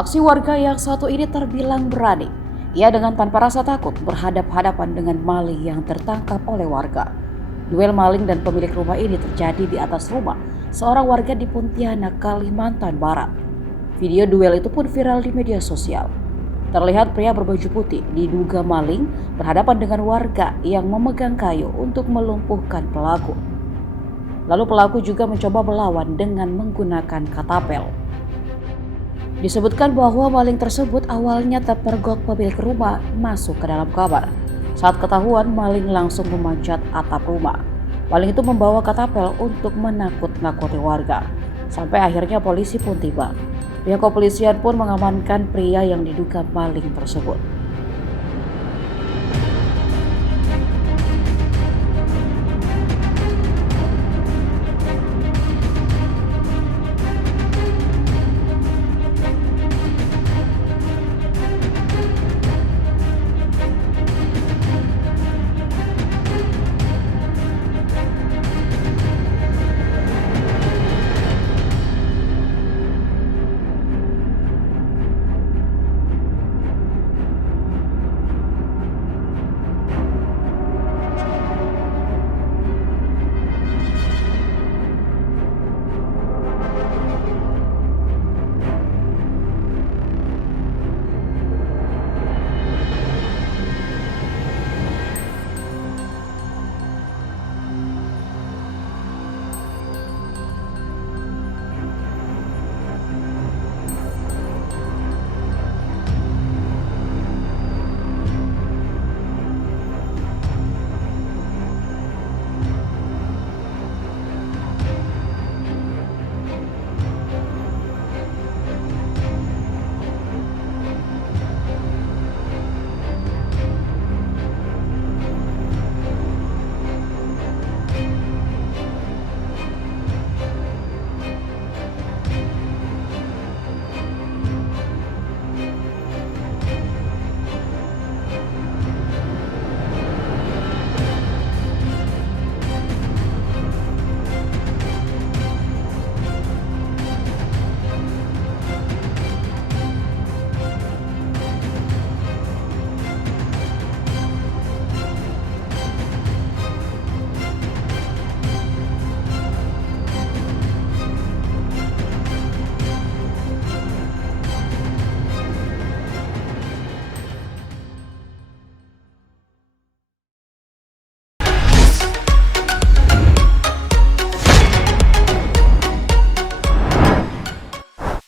Aksi warga yang satu ini terbilang berani. Ia dengan tanpa rasa takut berhadap-hadapan dengan maling yang tertangkap oleh warga. Duel maling dan pemilik rumah ini terjadi di atas rumah seorang warga di Pontianak, Kalimantan Barat. Video duel itu pun viral di media sosial. Terlihat pria berbaju putih diduga maling berhadapan dengan warga yang memegang kayu untuk melumpuhkan pelaku. Lalu pelaku juga mencoba melawan dengan menggunakan katapel. Disebutkan bahwa maling tersebut awalnya terpergok pemilik rumah masuk ke dalam kamar. Saat ketahuan, maling langsung memanjat atap rumah. Maling itu membawa katapel untuk menakut-nakuti warga. Sampai akhirnya polisi pun tiba. Pihak kepolisian pun mengamankan pria yang diduga maling tersebut.